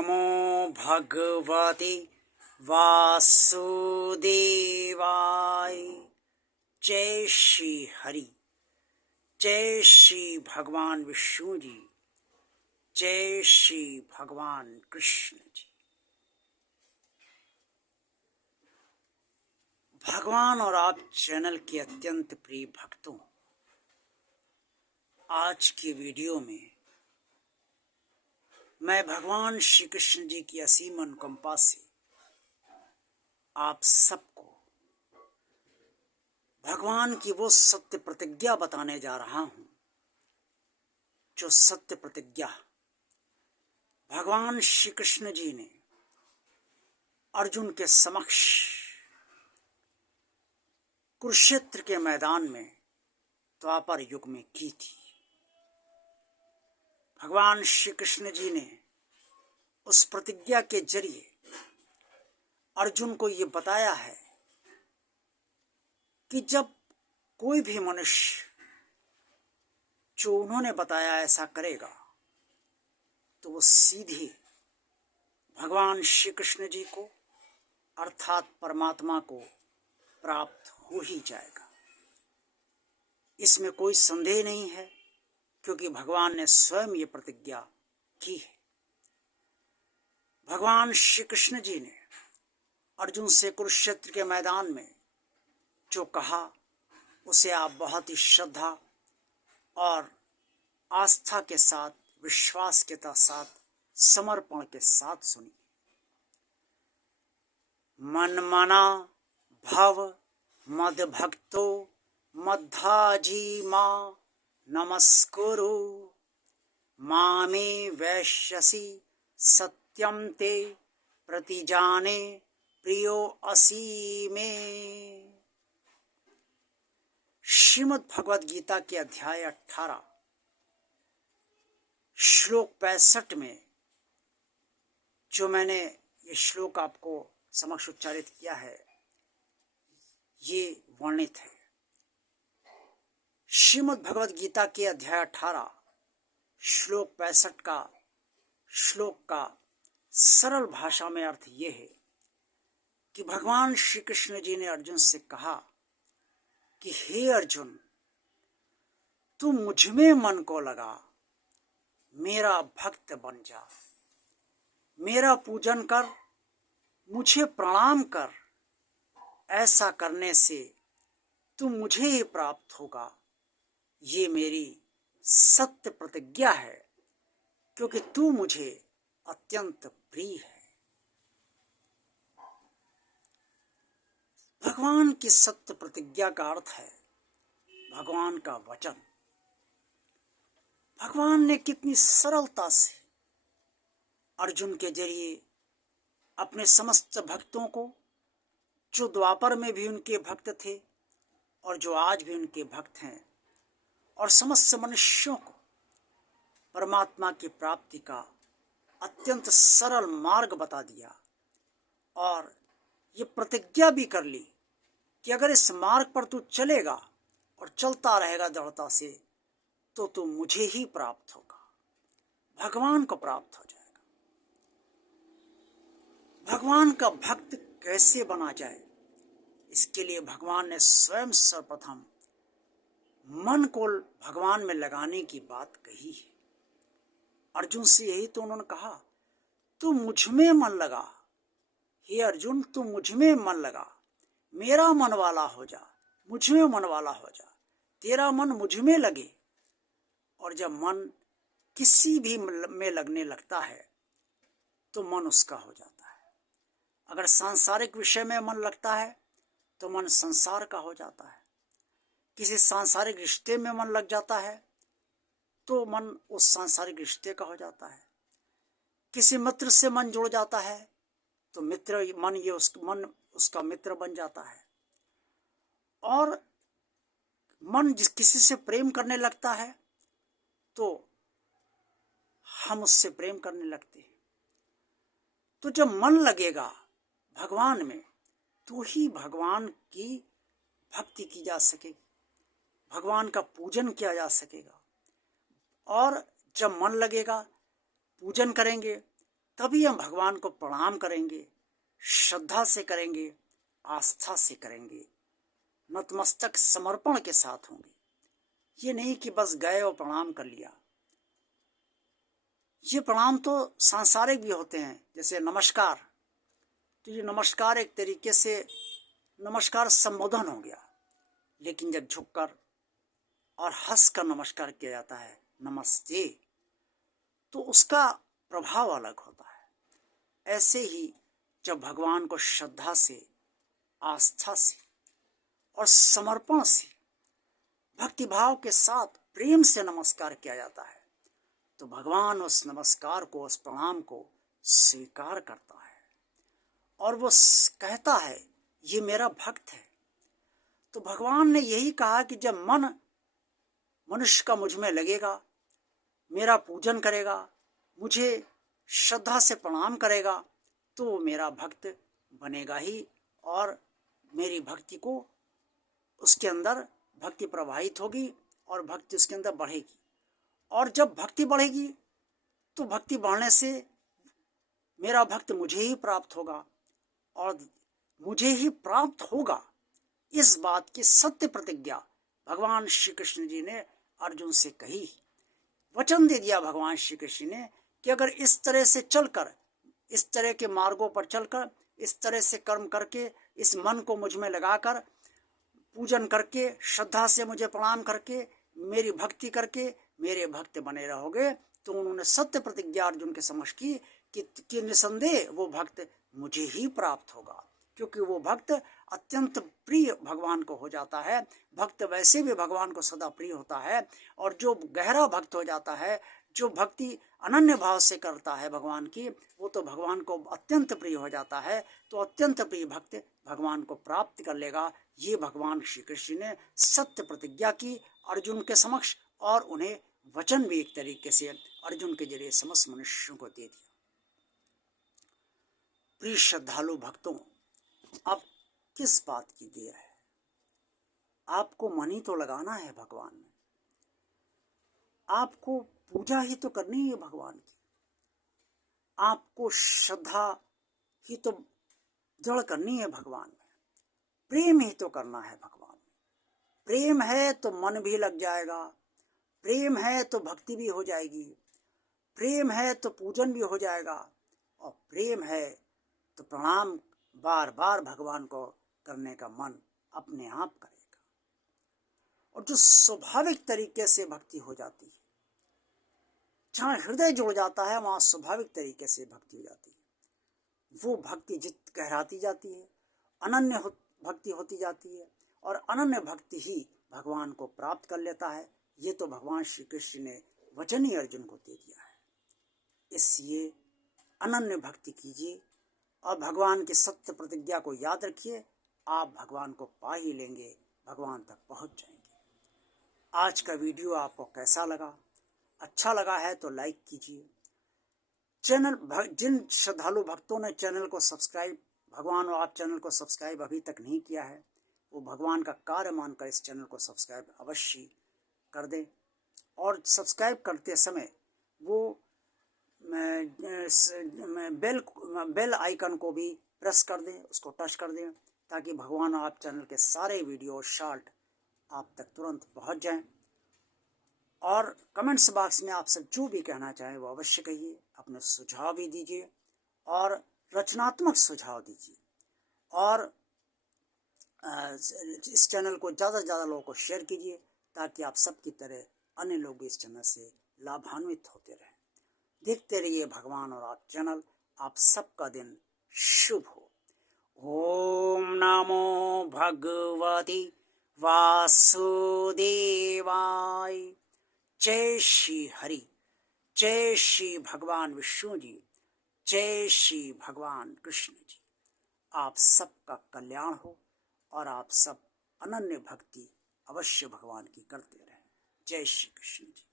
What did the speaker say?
नमो भगवते वासुदेवाय। जय श्री हरि, जय श्री भगवान विष्णु जी, जय श्री भगवान कृष्ण जी। भगवान और आप चैनल के अत्यंत प्रिय भक्तों, आज की वीडियो में मैं भगवान श्री कृष्ण जी की असीम अनुकंपा से आप सबको भगवान की वो सत्य प्रतिज्ञा बताने जा रहा हूं, जो सत्य प्रतिज्ञा भगवान श्री कृष्ण जी ने अर्जुन के समक्ष कुरुक्षेत्र के मैदान में द्वापर युग में की थी। भगवान श्री कृष्ण जी ने उस प्रतिज्ञा के जरिए अर्जुन को ये बताया है कि जब कोई भी मनुष्य जो उन्होंने बताया ऐसा करेगा तो वो सीधे भगवान श्री कृष्ण जी को अर्थात परमात्मा को प्राप्त हो ही जाएगा। इसमें कोई संदेह नहीं है, क्योंकि भगवान ने स्वयं ये प्रतिज्ञा की है। भगवान श्री कृष्ण जी ने अर्जुन से कुरुक्षेत्र के मैदान में जो कहा उसे आप बहुत ही श्रद्धा और आस्था के साथ, विश्वास के साथ, समर्पण के साथ सुनिए। मनमना भव मद भक्तो मद्धाजी मां नमस्कुरु मामे वैश्यसि सत्यम ते प्रतिजाने प्रियो असी में। श्रीमद् भगवद गीता के अध्याय 18 श्लोक 65 में जो मैंने ये श्लोक आपको समक्ष उच्चारित किया है, ये वर्णित है। श्रीमद् भगवद गीता के अध्याय 18 श्लोक 65 श्लोक का सरल भाषा में अर्थ ये है कि भगवान श्री कृष्ण जी ने अर्जुन से कहा कि हे अर्जुन, तू मुझ में मन को लगा, मेरा भक्त बन जा, मेरा पूजन कर, मुझे प्रणाम कर। ऐसा करने से तू मुझे ही प्राप्त होगा। ये मेरी सत्य प्रतिज्ञा है, क्योंकि तू मुझे अत्यंत प्रिय है। भगवान की सत्य प्रतिज्ञा का अर्थ है भगवान का वचन। भगवान ने कितनी सरलता से अर्जुन के जरिए अपने समस्त भक्तों को, जो द्वापर में भी उनके भक्त थे और जो आज भी उनके भक्त हैं, और समस्त मनुष्यों को परमात्मा की प्राप्ति का अत्यंत सरल मार्ग बता दिया। और ये प्रतिज्ञा भी कर ली कि अगर इस मार्ग पर तू चलेगा और चलता रहेगा दृढ़ता से, तो तू मुझे ही प्राप्त होगा, भगवान को प्राप्त हो जाएगा। भगवान का भक्त कैसे बना जाए, इसके लिए भगवान ने स्वयं सर्वप्रथम मन को भगवान में लगाने की बात कही है। अर्जुन से यही तो उन्होंने कहा, तू मुझ में मन लगा। हे अर्जुन, तू मुझ में मन लगा, मेरा मन वाला हो जा, मुझ में मन वाला हो जा, तेरा मन मुझ में लगे। और जब मन किसी भी में लगने लगता है तो मन उसका हो जाता है। अगर सांसारिक विषय में मन लगता है तो मन संसार का हो जाता है। किसी सांसारिक रिश्ते में मन लग जाता है तो मन उस सांसारिक रिश्ते का हो जाता है। किसी मित्र से मन जुड़ जाता है तो मन उसका मित्र बन जाता है। और मन किसी से प्रेम करने लगता है तो हम उससे प्रेम करने लगते हैं। तो जब मन लगेगा भगवान में, तो ही भगवान की भक्ति की जा सकेगी, भगवान का पूजन किया जा सकेगा। और जब मन लगेगा, पूजन करेंगे, तभी हम भगवान को प्रणाम करेंगे, श्रद्धा से करेंगे, आस्था से करेंगे, नतमस्तक समर्पण के साथ होंगे। ये नहीं कि बस गए और प्रणाम कर लिया। ये प्रणाम तो सांसारिक भी होते हैं, जैसे नमस्कार। तो ये नमस्कार एक तरीके से नमस्कार संबोधन हो गया, लेकिन जब झुककर और हंसकर नमस्कार किया जाता है, नमस्ते, तो उसका प्रभाव अलग होता है। ऐसे ही जब भगवान को श्रद्धा से, आस्था से और समर्पण से, भक्तिभाव के साथ प्रेम से नमस्कार किया जाता है, तो भगवान उस नमस्कार को, उस प्रणाम को स्वीकार करता है और वो कहता है ये मेरा भक्त है। तो भगवान ने यही कहा कि जब मन मनुष्य का मुझ में लगेगा, मेरा पूजन करेगा, मुझे श्रद्धा से प्रणाम करेगा, तो वो मेरा भक्त बनेगा ही और मेरी भक्ति को, उसके अंदर भक्ति प्रवाहित होगी और भक्ति उसके अंदर बढ़ेगी। और जब भक्ति बढ़ेगी तो भक्ति बढ़ने से मेरा भक्त मुझे ही प्राप्त होगा और मुझे ही प्राप्त होगा, इस बात की सत्य प्रतिज्ञा भगवान श्री कृष्ण जी ने अर्जुन से कही। वचन दे दिया भगवान श्री कृष्ण ने कि अगर इस तरह से चलकर, इस तरह के मार्गों पर चलकर, इस तरह से कर्म करके, इस मन को मुझ में लगाकर, पूजन करके, श्रद्धा से मुझे प्रणाम करके, मेरी भक्ति करके मेरे भक्त बने रहोगे, तो उन्होंने सत्य प्रतिज्ञा अर्जुन के समक्ष की कि निसंदेह वो भक्त मुझे ही प्राप्त होगा, क्योंकि वो भक्त अत्यंत प्रिय भगवान को हो जाता है। भक्त वैसे भी भगवान को सदा प्रिय होता है, और जो गहरा भक्त हो जाता है, जो भक्ति अनन्य भाव से करता है भगवान की, वो तो भगवान को अत्यंत प्रिय हो जाता है। तो अत्यंत प्रिय भक्त भगवान को प्राप्त कर लेगा। ये भगवान श्री कृष्ण ने सत्य प्रतिज्ञा की अर्जुन के समक्ष, और उन्हें वचन भी एक तरीके से अर्जुन के जरिए समस्त मनुष्यों को दे दिया। प्रिय श्रद्धालु भक्तों, अब किस बात की देर है? आपको मन ही तो लगाना है भगवान में, आपको पूजा ही तो करनी है भगवान की, आपको श्रद्धा ही तो दृढ़ करनी है भगवान में, प्रेम ही तो करना है भगवान में। प्रेम है तो मन भी लग जाएगा, प्रेम है तो भक्ति भी हो जाएगी, प्रेम है तो पूजन भी हो जाएगा, और प्रेम है तो प्रणाम बार बार भगवान को करने का मन अपने आप करेगा। और जो स्वाभाविक तरीके से भक्ति हो जाती है, जहाँ हृदय जुड़ जाता है, वहाँ स्वाभाविक तरीके से भक्ति हो जाती है। वो भक्ति जित गहराती जाती है, अनन्य भक्ति होती जाती है, और अनन्य भक्ति ही भगवान को प्राप्त कर लेता है। ये तो भगवान श्री कृष्ण ने वचन ही अर्जुन को दे दिया है। इसलिए अनन्य भक्ति कीजिए और भगवान की सत्य प्रतिज्ञा को याद रखिए, आप भगवान को पा ही लेंगे, भगवान तक पहुंच जाएंगे। आज का वीडियो आपको कैसा लगा? अच्छा लगा है तो लाइक कीजिए। जिन श्रद्धालु भक्तों ने चैनल को सब्सक्राइब, भगवान और आप चैनल को सब्सक्राइब अभी तक नहीं किया है, वो भगवान का कार्य मानकर इस चैनल को सब्सक्राइब अवश्य कर दें। और सब्सक्राइब करते समय वो बेल आइकन को भी प्रेस कर दें, उसको टच कर दें, ताकि भगवान और आप चैनल के सारे वीडियो शॉर्ट आप तक तुरंत पहुंच जाएं। और कमेंट्स बॉक्स में आप सब जो भी कहना चाहें वो अवश्य कहिए, अपने सुझाव भी दीजिए और रचनात्मक सुझाव दीजिए। और इस चैनल को ज़्यादा से ज़्यादा लोगों को शेयर कीजिए, ताकि आप सबकी तरह अन्य लोग इस चैनल से लाभान्वित होते रहें। देखते रहिए भगवान और आप चैनल। आप सबका दिन शुभ हो। ओम नमो भगवते वासुदेवाय। जय श्री हरि, जय श्री भगवान विष्णु जी, जय श्री भगवान कृष्ण जी। आप सबका कल्याण हो और आप सब अनन्य भक्ति अवश्य भगवान की करते रहें। जय श्री कृष्ण जी।